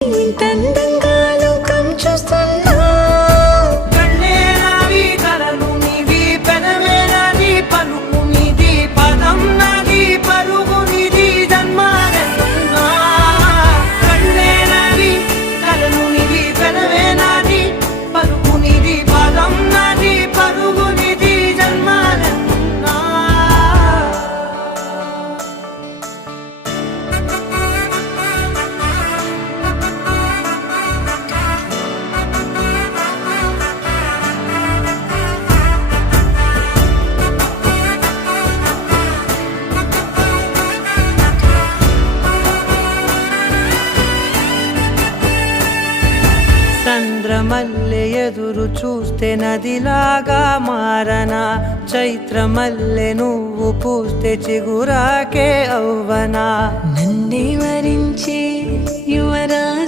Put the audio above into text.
ఇంతందంగా లోకం చూస్తున్నా కళ్ళే నావి కలలు నీవి పెనవే నాది పలుకు నీది పదం నాది పరుగు నీది జన్మాలెన్నున్నా కళ్ళే నావి కలలు నీవి పెనవే నాది పలుకు నీది పదం నాది పరుగు నీది జన్మాలెన్నున్నా చంద్రమల్లె ఎదురు చూస్తే నదిలాగా మారనా చైత్రమల్లె నువ్వు పూస్తే చిగురాకే అవ్వనా నన్నే వరించే యువరాజు